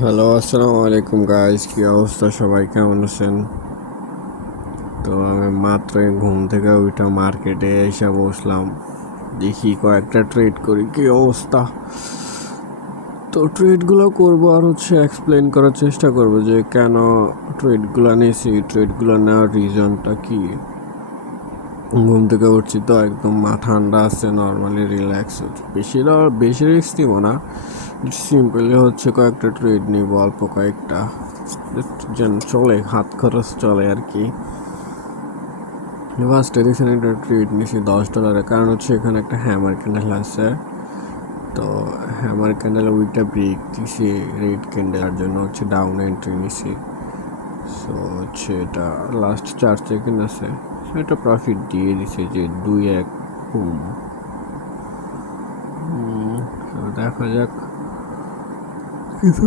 Hello, আসসালামু আলাইকুম guys. কি অবস্থা, সবাই কেমন আছেন? তো আমি মাত্রই ঘুম থেকে ওইটা মার্কেটে এসে বসলাম, দেখি কয়েকটা ট্রেড করি, কি অবস্থা। তো ট্রেডগুলো করবো আর এক্সপ্লেন করার চেষ্টা করবো যে কেন ট্রেডগুলো নিয়েছি, ট্রেডগুলো নেওয়ার রিজনটা কি। ঘুম থেকে উঠছি তো একদম মাথা ঠান্ডা আছে, নর্মালি রিল্যাক্স হচ্ছে, বেশি রিস্ক দিব না, সিম্পলি কয়েকটা ট্রেড নিব, অল্প কয়েকটা, যেন চলে, হাত খরচ চলে আর কি। ফার্স্টে রিসেন্ট একটা ট্রেড নিয়েছি $10, কারণ এখানে একটা হ্যামার ক্যান্ডেল আছে। তো হ্যামার ক্যান্ডেল উইকটা ব্রেক দিছি, রেড ক্যান্ডেলের জন্য ডাউন এন্ট্রি নিছি। সো এটা লাস্ট 4 সেকেন্ড আছে, এটা প্রফিট দিয়ে দিছে যে 2-1 বুম। দেখা যাক, কিছু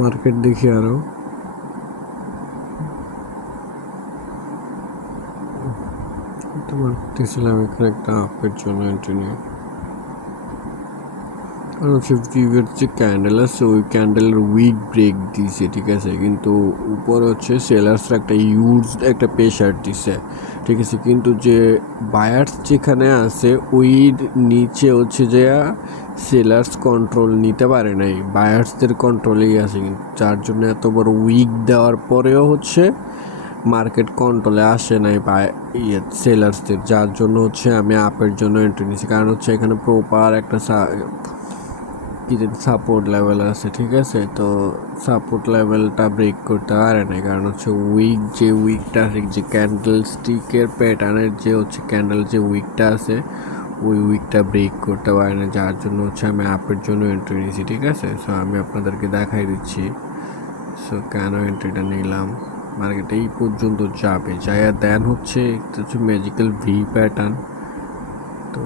মার্কেট দেখি আরো। তোমার দেখছিলাম এখানে একটা আপের জন্য এন্ট্রি নিয়ে, আর যে ক্যান্ডেল আছে ওই ক্যান্ডেলের উইক ব্রেক দিছে, ঠিক আছে, কিন্তু উপরে সেলার্সরা একটা ইউজ একটা প্রেশার দিছে, ঠিক আছে, কিন্তু যে বায়ার্স যেখানে আছে ওই নিচে যে সেলার্স কন্ট্রোল নিতে পারে নাই, বায়ার্সদের কন্ট্রোলেই আছে, যার জন্য এত বড় উইক দেওয়ার পরেও মার্কেট কন্ট্রোলে আসে নাই বা সেলার্সদের, যার জন্য আমি আপের জন্য এন্ট্রি নিয়েছি, কারণ এখানে প্রপার একটা সাপোর্ট লেভেল আছে, ঠিক আছে। তো সাপোর্ট লেভেলটা ব্রেক করতে পারে না, কারণ উইকটা আছে, যে ক্যান্ডেল স্টিকের প্যাটার্নের ক্যান্ডেল উইকটা আছে ওই উইকটা ব্রেক করতে পারে না, যার জন্য আমি আপের জন্য এন্ট্রি নিয়েছি, ঠিক আছে। সো আমি আপনাদেরকে দেখাই দিচ্ছি সো কেন এন্ট্রিটা নিলাম। মার্কেট এই পর্যন্ত যাবে, যাইয়া দেন ম্যাজিক্যাল ভি প্যাটার্ন। তো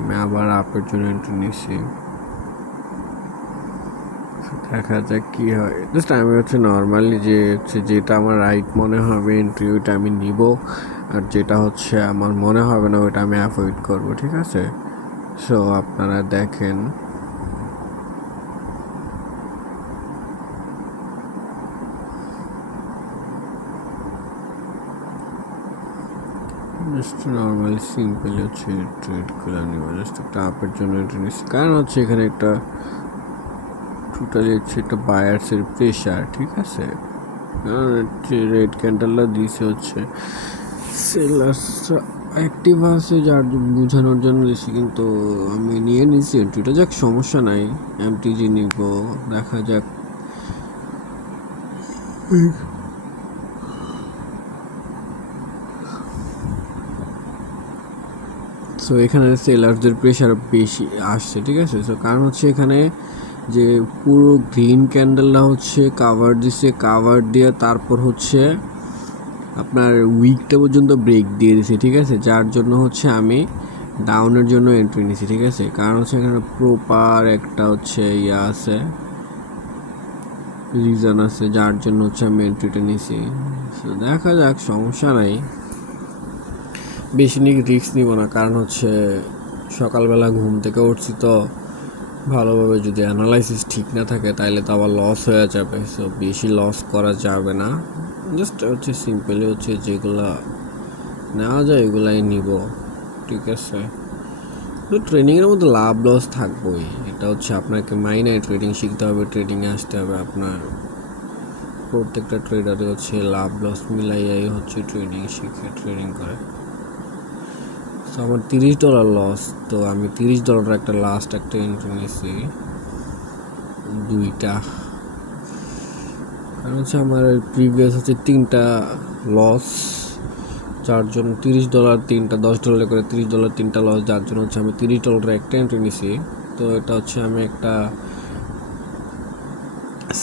আমি আবার আপের জন্য এন্ট্রি নিয়েছি, দেখা যাক কি হয়। জাস্ট আমি নর্মালি যেটা আমার রাইট মনে হবে এন্ট্রি ওইটা আমি নিব, আর যেটা আমার মনে হবে না ওইটা আমি অ্যাভয়েড করব, ঠিক আছে। সো আপনারা দেখেন, জাস্ট নর্মালি সিম্পলি ট্রেডগুলো নিব, জাস্ট একটা আপের জন্য এন্ট্রি নিচ্ছি, কারণ এখানে একটা টোটালি একটা বায়ার্সের প্রেশার, ঠিক আছে। রেড ক্যান্ডেলটা দিছে সেলার্সরা অ্যাক্টিভ আছে, যার বোঝানোর জন্য দিছি, কিন্তু আমি নিয়ে নিছি এন্ট্রিটা, যাক সমস্যা নাই, এমটিজি নিব, দেখা যাক। সো এখানে সেলারদের প্রেশার বেশি আসছে, ঠিক আছে। সো কারণ এখানে যে পুরো গ্রিন ক্যান্ডেলটা কাভার দিছে, কাভার দিয়ে তারপর আপনার উইকটা পর্যন্ত ব্রেক দিয়ে দিছে, ঠিক আছে, যার জন্য আমি ডাউনের জন্য এন্ট্রি নিছি, ঠিক আছে, কারণ এখানে প্রপার একটা ইয়া আছে, রিজন আছে, যার জন্য আমি এন্ট্রিটা নিছি। সো দেখা যাক, সমস্যা নাই, বেশি রিস্ক নিব না, কারণ সকালবেলা ঘুম থেকে উঠছি তো, ভালোভাবে যদি অ্যানালাইসিস ঠিক না থাকে তাহলে তো আবার লস হয়ে যাবে। সো বেশি লস করা যাবে না, জাস্ট সিম্পলি যেগুলা নেওয়া যায় এগুলাই নিব, ঠিক আছে। তো ট্রেডিংয়ের মধ্যে লাভ লস থাকবোই, এটা আপনাকে মাইনে ট্রেডিং শিখতে হবে, ট্রেডিংয়ে আসতে হবে, আপনার প্রত্যেকটা ট্রেডারে লাভ লস মিলাইয়াই ট্রেডিং শিখে ট্রেডিং করে। তো আমার $30 লস, তো আমি $30 একটা লাস্ট একটা এন্ট্রি নিয়েছি, দুইটা, কারণ আমার প্রিভিয়াস 3টা লস, যার জন্য $30 3টা, $10 করে $30 3টা লস, যার জন্য আমি $30 একটা এন্ট্রি নিছি। তো এটা আমি একটা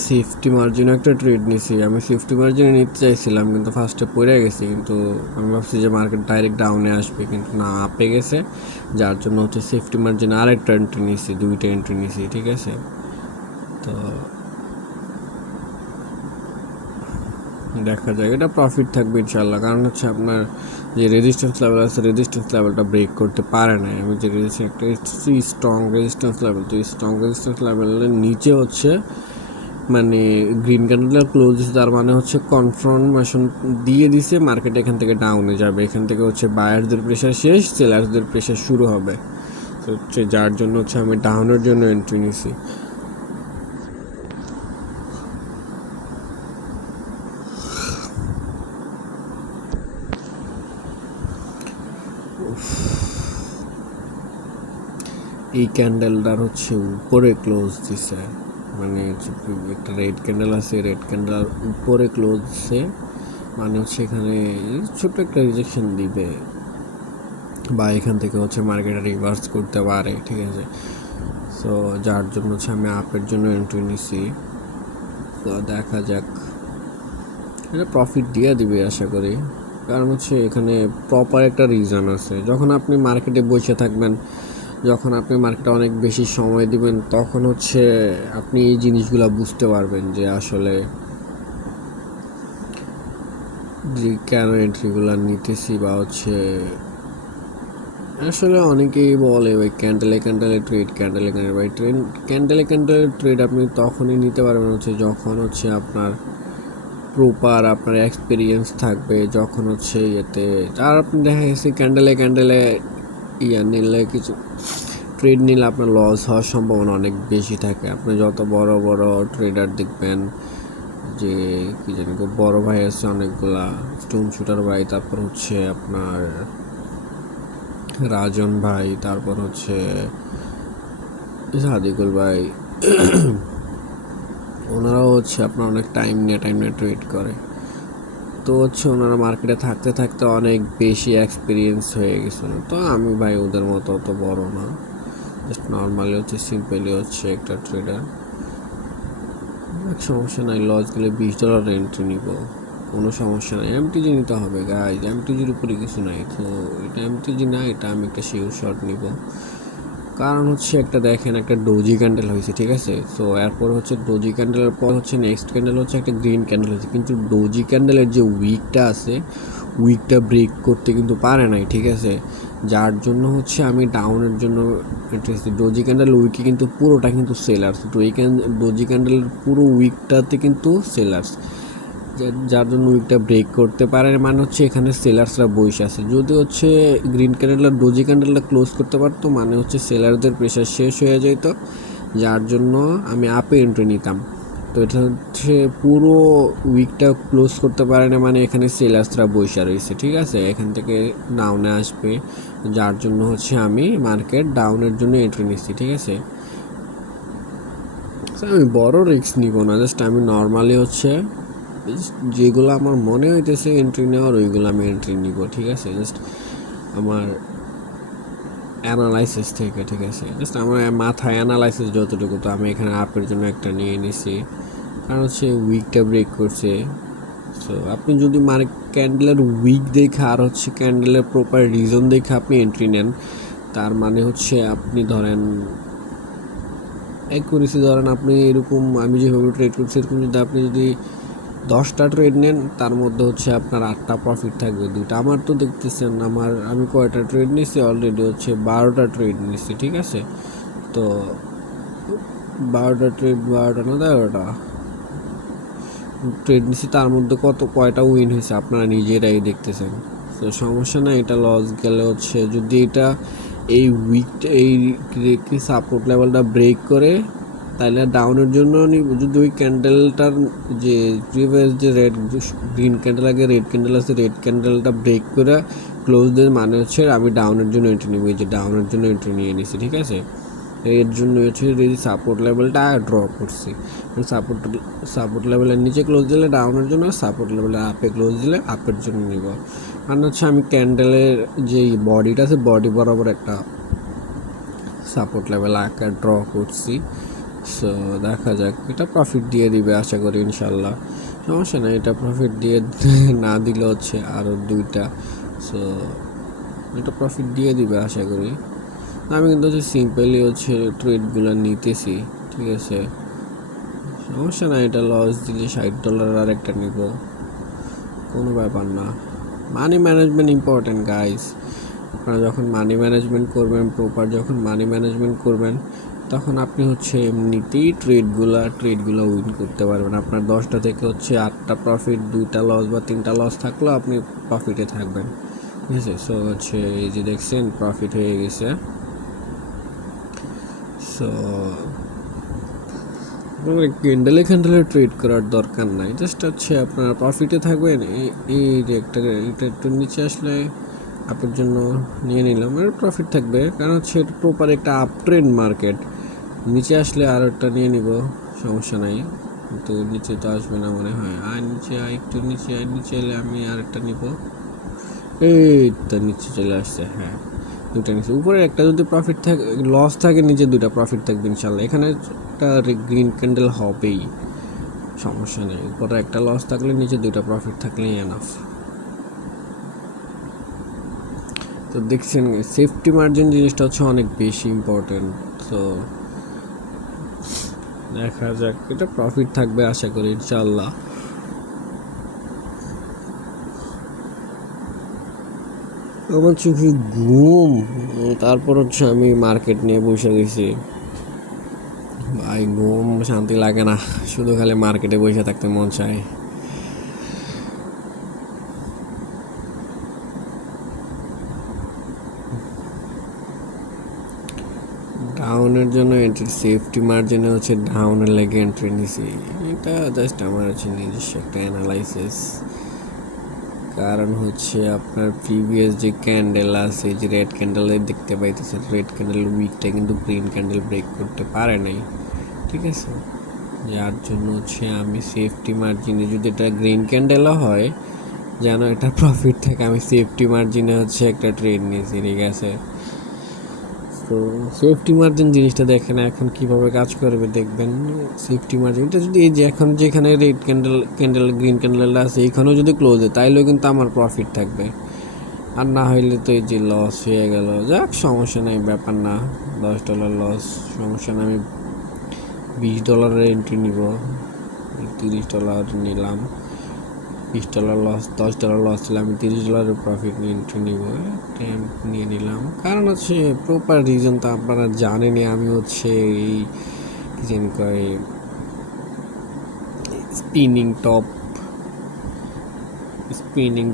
সেফটি মার্জিনও একটা ট্রেড নিছি, আমি সেফটি মার্জিনে নিতে চাইছিলাম, কিন্তু ফার্স্টে পড়ে গেছি, কিন্তু আমি ভাবছি যে মার্কেট ডাইরেক্ট ডাউনে আসবে, কিন্তু না, আপে গেছে, যার জন্য সেফটি মার্জিনে আরেকটা এন্ট্রি নিছি, 2টা এন্ট্রি নিছি, ঠিক আছে। তো দেখা যায় এটা প্রফিট থাকবে ইনশাল্লাহ, কারণ হচ্ছে আপনার যে রেজিস্ট্যান্স লেভেল আছে রেজিস্ট্যান্স লেভেলটা ব্রেক করতে পারে না। আমি যে একটা স্ট্রং রেজিস্ট্যান্স লেভেল, তো স্ট্রং রেজিস্ট্যান্স লেভেলের নিচে হচ্ছে মানে গ্রিন ক্যান্ডেল ক্লোজ দিচ্ছে, তার মানে হচ্ছে কনফার্মেশন দিয়ে দিছে মার্কেট এখান থেকে ডাউনে যাবে। এখান থেকে হচ্ছে বায়ারদের প্রেশার শেষ, সেলার্সদের প্রেশার শুরু হবে। তো হচ্ছে যার জন্য হচ্ছে আমি ডাউনের জন্য এন্ট্রি নিছি। এই ক্যান্ডেলটার হচ্ছে উপরে ক্লোজ দিছে, মানে একটা রেড ক্যান্ডেল আছে, রেড ক্যান্ডেল উপরে ক্লোজ দিছে, মানে হচ্ছে এখানে ছোট্ট একটা রিজেকশন দিবে বা এখান থেকে হচ্ছে মার্কেটে রিভার্স করতে পারে, ঠিক আছে। সো যার জন্য হচ্ছে আমি আপের জন্য এন্ট্রি নিছি। তো দেখা যাক, এটা প্রফিট দিয়ে দিবে আশা করি, কারণ হচ্ছে এখানে প্রপার একটা রিজন আছে। যখন আপনি মার্কেটে বসে থাকবেন, যখন আপনি মার্কেটে অনেক বেশি সময় দিবেন, তখন হচ্ছে আপনি এই জিনিসগুলো বুঝতে পারবেন যে আসলে যে কেন এন্ট্রিগুলো নিতেছি, বা হচ্ছে আসলে অনেকেই বলে ওই ক্যান্ডেলে ট্রেড, ক্যান্ডেলে ভাই ক্যান্ডেলে ট্রেড আপনি তখনই নিতে পারবেন হচ্ছে যখন হচ্ছে আপনার প্রপার আপনার এক্সপিরিয়েন্স থাকবে, যখন হচ্ছে ইয়েতে আর আপনি দেখা গেছে ক্যান্ডেলে নিলে কিছু ট্রেড নিলে আপনার লস হওয়ার সম্ভাবনা অনেক বেশি থাকে। আপনি যত বড় বড় ট্রেডার দেখবেন, যে কি জানি বড় ভাই আছে অনেকগুলা, স্টোন শুটার ভাই, তারপর হচ্ছে আপনার রাজন ভাই, তারপর হচ্ছে সাদিকুল ভাই, ওনারাও হচ্ছে আপনার অনেক টাইম নিয়ে ট্রেড করে। তো হচ্ছে ওনারা মার্কেটে থাকতে থাকতে অনেক বেশি এক্সপিরিয়েন্স হয়ে গেছিলো। তো আমি ভাই ওদের মতো অত বড় না, জাস্ট নর্মালি হচ্ছে সিম্পলি হচ্ছে একটা ট্রেডার। সমস্যা নাই, লস গেলে $20 এন্ট্রি নিব, কোনো সমস্যা নাই। এমটিজি নিতে হবে গাইজ, এমটিজির উপরে কিছু নাই। তো এটা এমটিজি না, এটা আমি একটা শিওর শট নিব, কারণ হচ্ছে একটা দেখেন একটা ডোজি ক্যান্ডেল হয়েছে, ঠিক আছে। সো এরপর হচ্ছে ডোজি ক্যান্ডেলের পর হচ্ছে নেক্সট ক্যান্ডেল হচ্ছে একটা গ্রিন ক্যান্ডেল হয়েছে, কিন্তু ডোজি ক্যান্ডেলের যে উইকটা আছে, উইকটা ব্রেক করতে কিন্তু পারে নাই, ঠিক আছে। যার জন্য হচ্ছে আমি ডাউনের জন্য ইন্টারেস্ট। ডোজি ক্যান্ডেল উইকে কিন্তু পুরোটা কিন্তু সেলার্স, তো এই ডোজি ক্যান্ডেলের পুরো উইকটাতে কিন্তু সেলার্স, যার জন্য উইকটা ব্রেক করতে পারে, মানে হচ্ছে এখানে সেলার্সরা বসে আছে। যদি হচ্ছে গ্রিন ক্যান্ডেলটা ডোজি ক্যান্ডেলটা ক্লোজ করতে পারতো, মানে হচ্ছে সেলারদের প্রেশার শেষ হয়ে যেত, যার জন্য আমি আপে এন্ট্রি নিতাম। তো এটা হচ্ছে পুরো উইকটা ক্লোজ করতে পারে না, মানে এখানে সেলার্সরা বসে রয়েছে, ঠিক আছে। এখান থেকে ডাউনে আসবে, যার জন্য হচ্ছে আমি মার্কেট ডাউনের জন্য এন্ট্রি নিচ্ছি, ঠিক আছে। আমি বড় রিস্ক নিব না, জাস্ট আমি নর্মালি হচ্ছে যেগুলো আমার মনে হইতেছে এন্ট্রি নেওয়ার, ওইগুলো আমি এন্ট্রি নিব, ঠিক আছে। জাস্ট আমার অ্যানালাইসিস থেকে, ঠিক আছে, জাস্ট আমার মাথায় অ্যানালাইসিস যতটুকু, তো আমি এখানে আপের জন্য একটা নিয়ে নিছি, কারণ হচ্ছে উইকটা ব্রেক করছে। সো আপনি যদি মানে ক্যান্ডেলের উইক দেখে আর হচ্ছে ক্যান্ডেলের প্রপার রিজন দেখে আপনি এন্ট্রি নেন, তার মানে হচ্ছে আপনি ধরেন অ্যাকুরেসি, ধরেন আপনি এরকম আমি যেভাবে ট্রেড করছি এরকম যদি আপনি যদি 10টা ট্রেড নেন, তার মধ্যে হচ্ছে আপনার 8টা প্রফিট থাকবে, 2টা। আমার তো দেখতেছেন আমি কয়টা ট্রেড নিছি অলরেডি, হচ্ছে 12টা ট্রেড নিছি, ঠিক আছে। তো 12টা ট্রেড, 12টা না 13টা ট্রেড নিছি, তার মধ্যে কয়টা উইন হয়েছে আপনারা নিজেরাই দেখতেছেন। তো সমস্যা না, এটা লস গেলে হচ্ছে যদি এটা এই উইকটা এই সাপোর্ট লেভেলটা ব্রেক করে, তাহলে ডাউনের জন্য যদি ওই ক্যান্ডেলটার যে প্রিভিয়াস যে গ্রিন ক্যান্ডেল আগে রেড ক্যান্ডেল আছে, রেড ক্যান্ডেলটা ব্রেক করে ক্লোজ দেন, মানে হচ্ছে আমি ডাউনের জন্য এন্ট্রি নিব। এই যে ডাউনের জন্য এন্ট্রি নিয়ে নিছি, ঠিক আছে। এর জন্য হচ্ছে যদি সাপোর্ট লেভেলটা ড্র করছি, সাপোর্ট লেভেলের নিচে ক্লোজ দিলে ডাউনের জন্য, সাপোর্ট লেভেলের আপে ক্লোজ দিলে আপের জন্য নিব। কারণ হচ্ছে আমি ক্যান্ডেলের যে বডিটা আছে, বডি বরাবর একটা সাপোর্ট লেভেল আকার ড্র করছি। সো দেখা যাক, এটা প্রফিট দিয়ে দিবে আশা করি ইনশাল্লাহ, সমস্যা নেই। এটা প্রফিট দিয়ে না দিলে হচ্ছে আরও 2টা, সো এটা প্রফিট দিয়ে দিবে আশা করি। আমি কিন্তু হচ্ছে সিম্পলি হচ্ছে ট্রেডগুলো নিতেছি, ঠিক আছে, সমস্যা নাই। এটা লস দিলে $60 আর একটা নিব, কোনো ব্যাপার না। Money management important guys. আপনারা যখন মানি ম্যানেজমেন্ট করবেন, প্রপার যখন মানি ম্যানেজমেন্ট করবেন, তখন আপনি হচ্ছে এমনিতেই ট্রেডগুলো উইন করতে পারবেন। আপনার 10টা থেকে হচ্ছে 8টা প্রফিট, 2টা লস বা 3টা লস থাকলেও আপনি প্রফিটে থাকবেন, ঠিক আছে। সো হচ্ছে এই যে দেখছেন প্রফিট হয়ে গেছে। সো ক্যান্ডেলে ট্রেড করার দরকার নাই, জাস্ট হচ্ছে আপনারা প্রফিটে থাকবেন। এই যে এটা একটু নিচে আসলে আপনার জন্য নিয়ে নিলাম, এর প্রফিট থাকবে, কারণ হচ্ছে এটা প্রপার একটা আপ ট্রেন্ড মার্কেট। নিচে আসলে আর একটা নিয়ে নিব, সমস্যা নাই, কিন্তু নিচে তো আসবে না মনে হয়। আর নিচে একটু নিচে এলে আমি আর একটা নিব। এই তো নিচে চলে আসছে, হ্যাঁ দুটা নিচে। উপরে একটা যদি প্রফিট থাকে, লস থাকে, নিচে দুটা প্রফিট থাকবে ইনশাল্লাহ। এখানে একটা গ্রিন ক্যান্ডেল হবেই, সমস্যা নেই। উপরে একটা লস থাকলে নিচে দুটা প্রফিট থাকলেই এনাফ। তো দেখছেন সেফটি মার্জিন জিনিসটা হচ্ছে অনেক বেশি ইম্পর্টেন্ট। তো দেখা যাক, এটা প্রফিট থাকবে আশা করি ইনশাল্লাহ। আমার চোখে ঘুম, তারপর হচ্ছে আমি মার্কেট নিয়ে বসে গেছি। ভাই ঘুম শান্তি লাগে না, শুধু খালি মার্কেটে বসে থাকতে মন চায়। ডাউনের জন্য এন্ট্রি, সেফটি মার্জিনে হচ্ছে ডাউনের লেগে এন্ট্রি নিছি। এটা জাস্ট আমার হচ্ছে নিজস্ব একটা অ্যানালাইসিস। কারণ হচ্ছে আপনার প্রিভিয়াস যে ক্যান্ডেল আছে, যে রেড ক্যান্ডেল দেখতে পাইতেছে, রেড ক্যান্ডেল উইকটা কিন্তু গ্রিন ক্যান্ডেল ব্রেক করতে পারে নাই, ঠিক আছে। যার জন্য হচ্ছে আমি সেফটি মার্জিনে, যদি এটা গ্রিন ক্যান্ডেলও হয় যেন এটা প্রফিট থাকে, আমি সেফটি মার্জিনে হচ্ছে একটা ট্রেড নিয়েছি, ঠিক আছে। তো সেফটি মার্জিন জিনিসটা দেখেন এখন কিভাবে কাজ করবে দেখবেন। সেফটি মার্জিনটা যদি এই যে এখন যেখানে রেড ক্যান্ডেল গ্রিন ক্যান্ডেলটা আছে এখানেও যদি ক্লোজ হয় তাইলেও কিন্তু আমার প্রফিট থাকবে, আর না হইলে তো এই যে লস হয়ে গেল। যাক সমস্যা নেই, ব্যাপার না, $10 লস সমস্যা না। আমি $20 এন্ট্রি নিব, $30 নিলাম, $20 লস, $10 লস ছিল, আমি $30 প্রফিট নিয়ে এন্ট্রি নিব, নিয়ে নিলাম। কারণ হচ্ছে প্রপার রিজন তো আপনারা জানেনই, আমি হচ্ছে এই যেন কয় স্পিনিং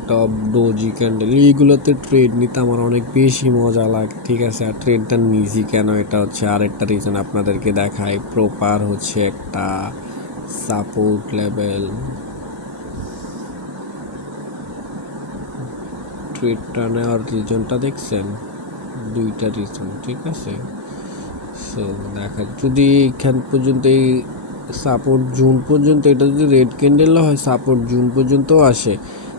টপ ডোজি ক্যান্ডেল এইগুলোতে ট্রেড নিতে আমার অনেক বেশি মজা লাগে, ঠিক আছে। আর ট্রেডটা নিজি কেন, এটা হচ্ছে আরেকটা রিজন আপনাদেরকে দেখায়। প্রপার হচ্ছে একটা সাপোর্ট লেভেল, ট্রেডটা নেওয়ার রিজনটা দেখছেন, দুইটা রিজন, ঠিক আছে। সো দেখা যদি এখান পর্যন্ত এই সাপোর্ট জুন পর্যন্ত, এটা যদি রেড ক্যান্ডেল হয় সাপোর্ট জুন পর্যন্ত আসে,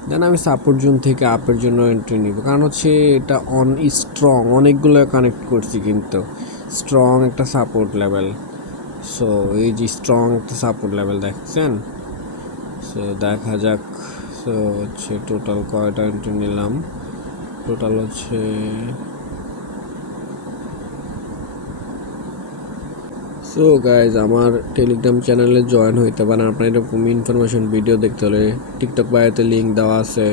দেন আমি সাপোর্ট জুন থেকে আপের জন্য এন্ট্রি নিব। কারণ হচ্ছে এটা স্ট্রং, অনেকগুলো কানেক্ট করছি কিন্তু স্ট্রং একটা সাপোর্ট লেভেল। সো এই যে স্ট্রং একটা সাপোর্ট লেভেল দেখছেন। সো দেখা যাক। সো হচ্ছে টোটাল কয়টা এন্ট্রি নিলাম, টোটাল হচ্ছে সো গাইজ আমার টেলিগ্রাম চ্যানেলে জয়েন হইতে পারেন। আপনার এরকম ইনফরমেশন ভিডিও দেখতে হলে টিকটক বায়োতে লিঙ্ক দেওয়া আছে।